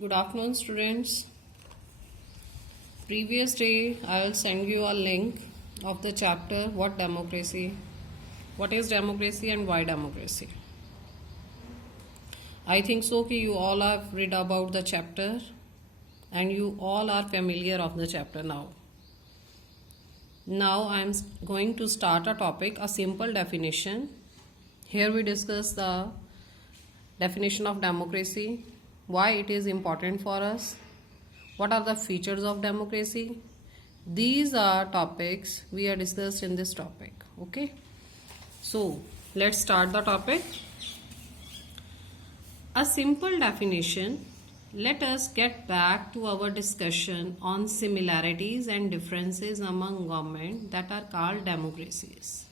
Good afternoon, students. Previous day, I'll send you a link of the chapter What Democracy, What is Democracy and Why Democracy. I think so कि you all have read about the chapter and you all are familiar of the chapter now. Now I am going to start a topic, a simple definition. Here we discuss the definition of democracy, why it is important for us, what are the features of democracy. These are topics we are discussed in this topic. Okay, so let's start the topic. A simple definition. Let us get back to our discussion on similarities and differences among government that are called democracies.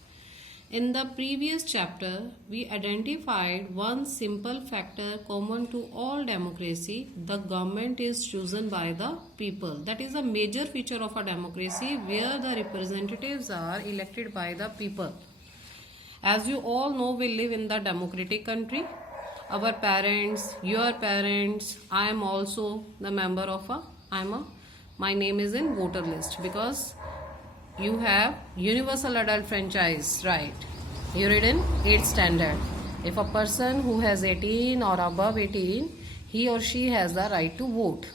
In the previous chapter, we identified one simple factor common to all democracy. The government is chosen by the people. That is a major feature of a democracy where the representatives are elected by the people. As you all know, we live in the democratic country. Our parents, your parents, I am also the member of my name is in voter list because you have universal adult franchise right. You read in 8th standard. If a person who has 18 or above 18, he or she has the right to vote.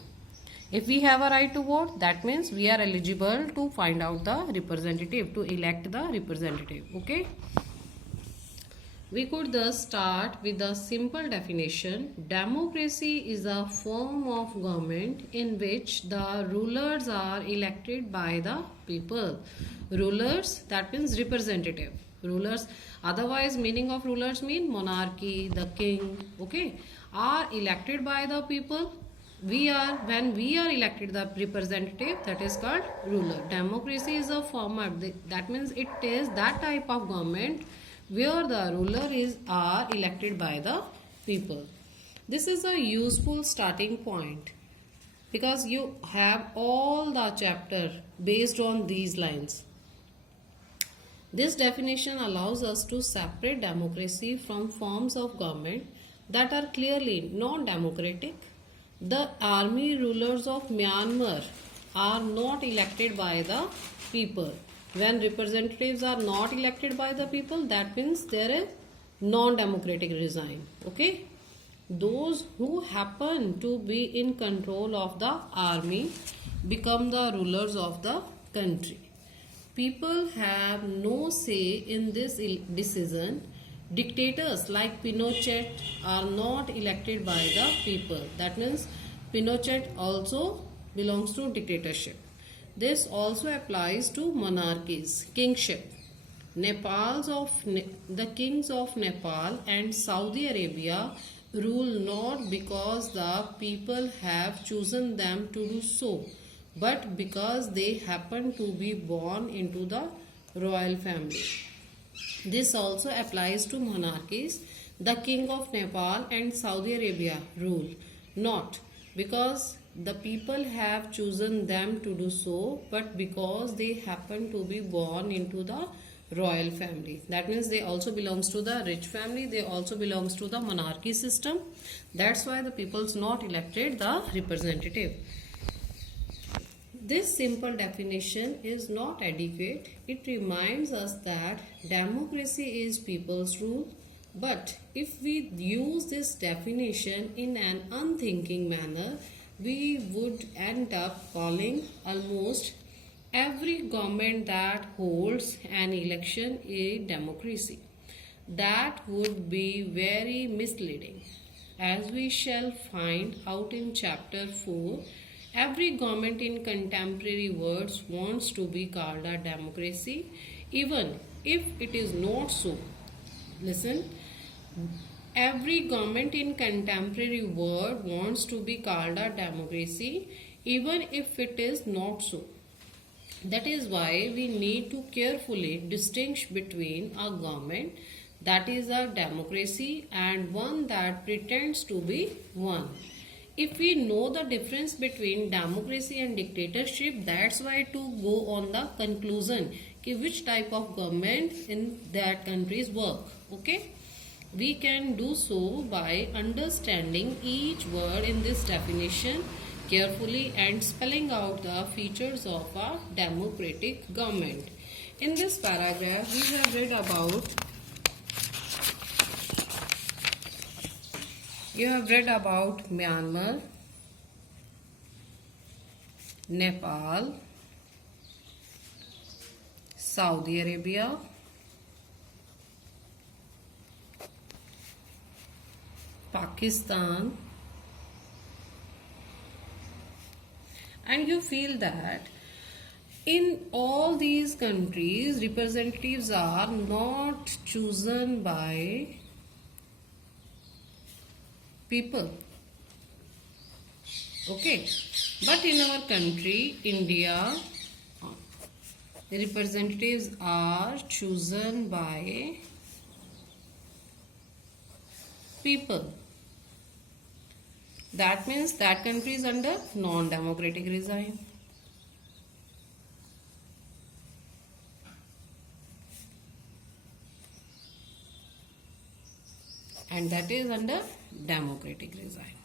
If we have a right to vote, that means we are eligible to find out the representative, to elect the representative. Okay. We could thus start with a simple definition. Democracy is a form of government in which the rulers are elected by the people. Rulers, that means representative. Rulers, otherwise meaning of rulers mean monarchy, the king, okay, are elected by the people. When we are elected the representative, that is called ruler. Democracy is a format, that means it is that type of government where the ruler are elected by the people. This is a useful starting point because you have all the chapter based on these lines. This definition allows us to separate democracy from forms of government that are clearly non-democratic. The army rulers of Myanmar are not elected by the people. When representatives are not elected by the people, that means there is non-democratic regime. Okay. Those who happen to be in control of the army become the rulers of the country. People have no say in this decision. Dictators like Pinochet are not elected by the people. That means Pinochet also belongs to dictatorship. This also applies to monarchies, kingship. The kings of Nepal and Saudi Arabia rule not because the people have chosen them to do so, but because they happen to be born into the royal family. This also applies to monarchies. The king of Nepal and Saudi Arabia rule not because the people have chosen them to do so, but because they happen to be born into the royal family. That means they also belongs to the rich family. They also belongs to the monarchy system. That's why the people's not elected the representative. This simple definition is not adequate. It reminds us that democracy is people's rule. But if we use this definition in an unthinking manner, we would end up calling almost every government that holds an election a democracy. That would be very misleading. As we shall find out in chapter 4, every government in contemporary words wants to be called a democracy, even if it is not so. Listen. Every government in contemporary world wants to be called a democracy, even if it is not so. That is why we need to carefully distinguish between a government that is a democracy and one that pretends to be one. If we know the difference between democracy and dictatorship, that's why to go on the conclusion which type of government in that countries work. Okay. We can do so by understanding each word in this definition carefully and spelling out the features of a democratic government. In this paragraph, we have read about Myanmar, Nepal, Saudi Arabia, Pakistan, and you feel that in all these countries representatives are not chosen by people. Okay, but in our country, India, the representatives are chosen by people. That means that country is under non-democratic regime. And that is under democratic regime.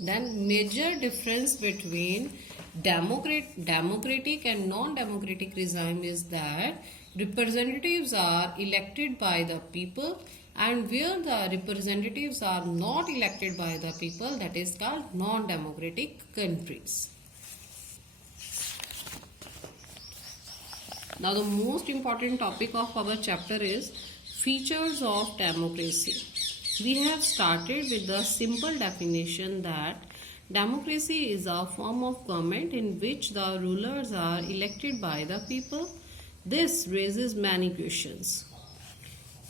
Then major difference between democratic and non-democratic regime is that representatives are elected by the people, and where the representatives are not elected by the people, that is called non-democratic countries. Now the most important topic of our chapter is features of democracy. We have started with the simple definition that democracy is a form of government in which the rulers are elected by the people. This raises many questions.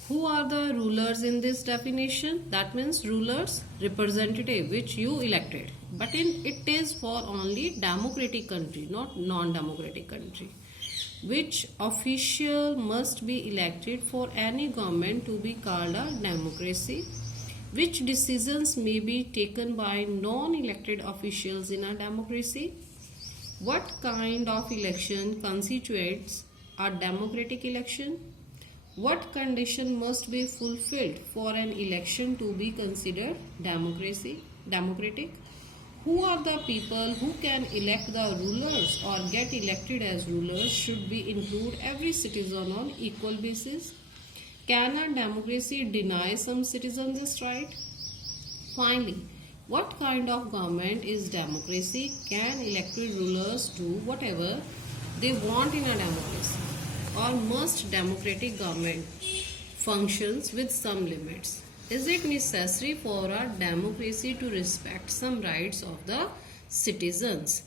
Who are the rulers in this definition? That means rulers, representative, which you elected. But it is for only democratic country, not non-democratic country. Which official must be elected for any government to be called a democracy? Which decisions may be taken by non-elected officials in a democracy? What kind of election constitutes a democratic election? What condition must be fulfilled for an election to be considered democratic? Who are the people who can elect the rulers or get elected as rulers? Should we include every citizen on equal basis? Can a democracy deny some citizens this right? Finally, what kind of government is democracy? Can elected rulers do whatever they want in a democracy? Or must democratic government functions with some limits? Is it necessary for a democracy to respect some rights of the citizens?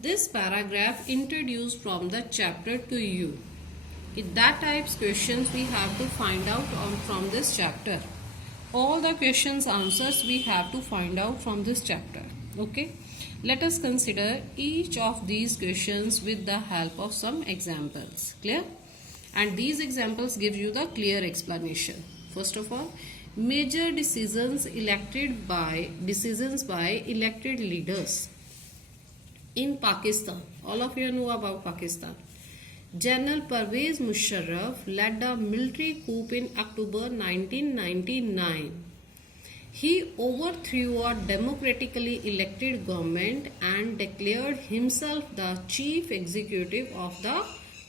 This paragraph introduced from the chapter to you. That types questions we have to find out from this chapter. All the questions answers we have to find out from this chapter. Okay. Let us consider each of these questions with the help of some examples. Clear? And these examples give you the clear explanation. First of all, major decisions by elected leaders. In Pakistan, all of you know about Pakistan. General Pervez Musharraf led a military coup in October 1999. He overthrew a democratically elected government and declared himself the chief executive of the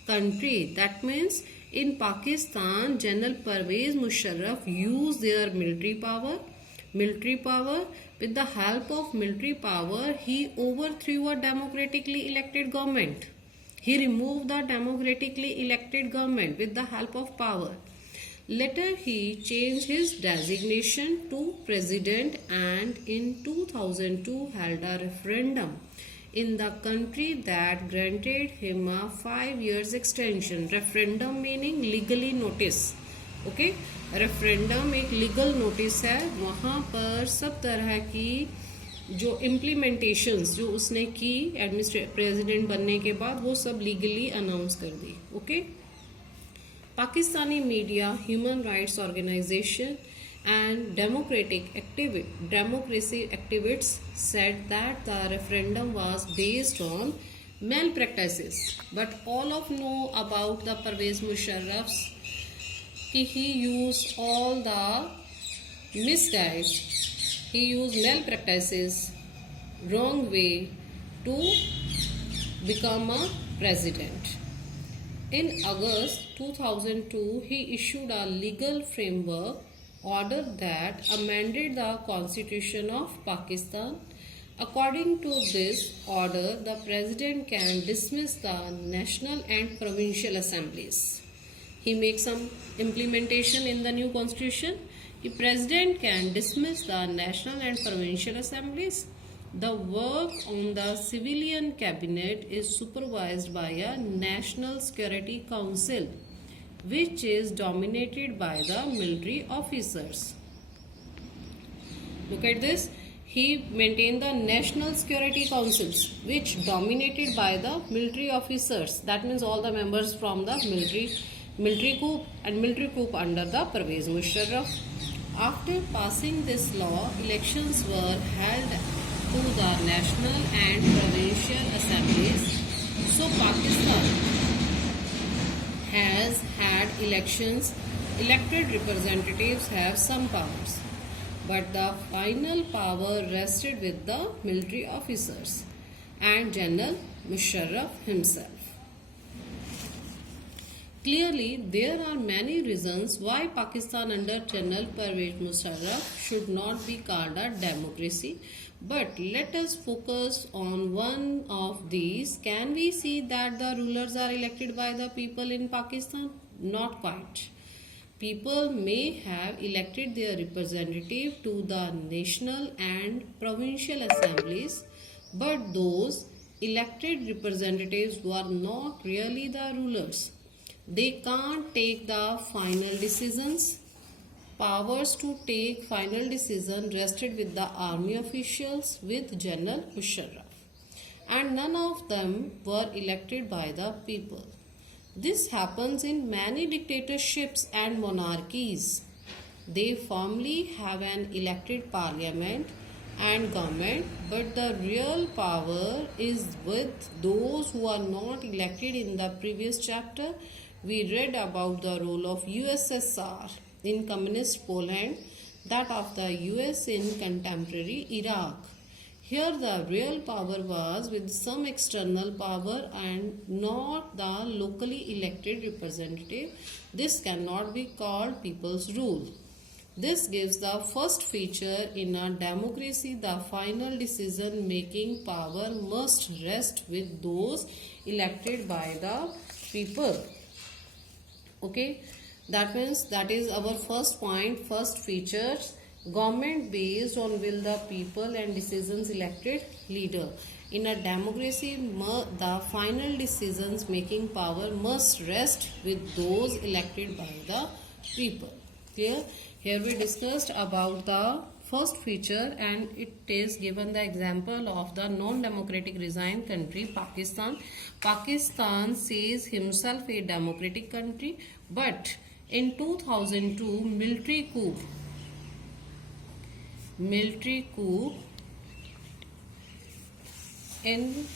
country. That means in Pakistan, General Pervez Musharraf used their military power. With the help of military power, he overthrew a democratically elected government. He removed the democratically elected government with the help of power. Later, he changed his designation to president and in 2002 held a referendum in the country that granted him a 5 years extension. Referendum meaning legally notice. Okay? Referendum एक legal notice है, वहाँ पर सब तरह की जो implementations जो उसने की प्रेसिडेंट बनने के बाद वो सब लीगली अनाउंस कर दी. Okay. Pakistani media, human rights organisation and democracy activists said that the referendum was based on malpractices. But all of know about the Pervez Musharraf's he used all the misguides, he used malpractices, wrong way to become a president. In August 2002, he issued a legal framework order that amended the Constitution of Pakistan. According to this order, the President can dismiss the national and provincial assemblies. He makes some implementation in the new Constitution. The President can dismiss the national and provincial assemblies. The work on the civilian cabinet is supervised by a National Security Council, which is dominated by the military officers. Look at this. He maintained the National Security Councils, which dominated by the military officers. That means all the members from the military coup and military coup under the Pervez Musharraf. After passing this law, elections were held to the national and provincial assemblies. So Pakistan has had elections. Elected representatives have some powers, but the final power rested with the military officers and General Musharraf himself. Clearly, there are many reasons why Pakistan under General Pervez Musharraf should not be called a democracy. But let us focus on one of these. Can we see that the rulers are elected by the people in Pakistan? Not quite. People may have elected their representative to the national and provincial assemblies, but those elected representatives were not really the rulers. They can't take the final decisions. Powers to take final decision rested with the army officials with General Musharraf, and none of them were elected by the people. This happens in many dictatorships and monarchies. They formally have an elected parliament and government, but the real power is with those who are not elected. In the previous chapter, we read about the role of USSR in communist Poland, that of the US in contemporary Iraq. Here the real power was with some external power and not the locally elected representative. This cannot be called people's rule. This gives the first feature in a democracy. The final decision making power must rest with those elected by the people. Okay, that means that is our first point, first features. Government based on will the people and decisions elected leader. In a democracy, the final decisions making power must rest with those elected by the people. Clear? Here we discussed about the first feature, and it is given the example of the non-democratic resigned country Pakistan. Pakistan says himself a democratic country, but in 2002 military coup in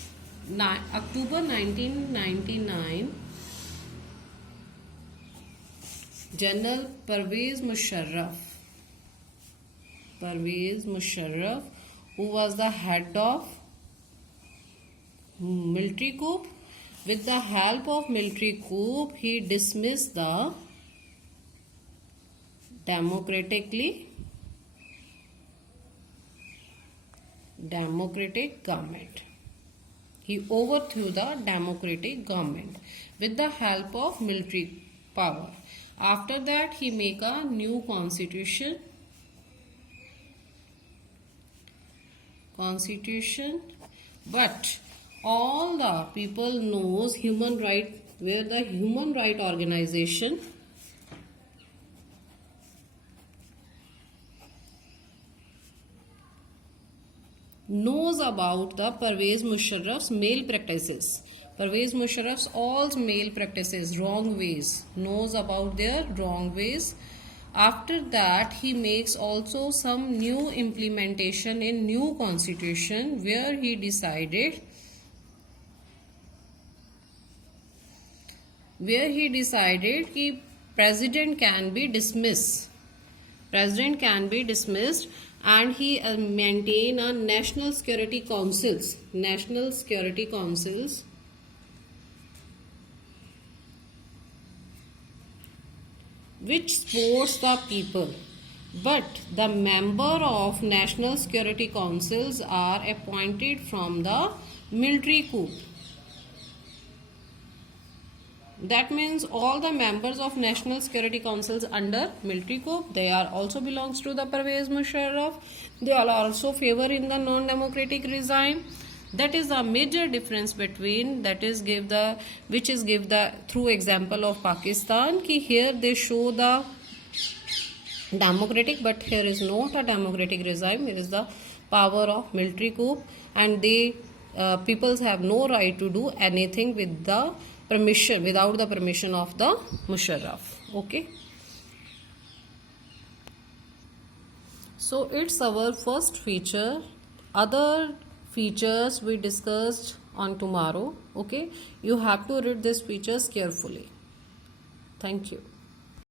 October 1999, General Pervez Musharraf, who was the head of military coup, with the help of military coup, he dismissed the democratic government. He overthrew the democratic government with the help of military power. After that, he make a new constitution, but all the people knows human right, where the human right organization knows about the Pervez Musharraf's male practices. Pervez Musharraf's all male practices, wrong ways, knows about their wrong ways. After that, he makes also some new implementation in new constitution, where he decided कि president can be dismissed. President can be dismissed, and he maintain a national security councils. National security councils which supports the people. But the member of national security councils are appointed from the military coup. That means all the members of national security councils under military coup, they are also belongs to the Pervez Musharraf. They are also favor in the non-democratic regime. That is the major difference between, that is give the, which is give the through example of Pakistan, ki here they show the democratic, but here is not a democratic regime. Here is the power of military coup, and they peoples have no right to do anything with the permission, without the permission of the Musharraf. Okay, so it's our first feature. Other features we discussed on tomorrow. Okay, you have to read these features carefully. Thank you.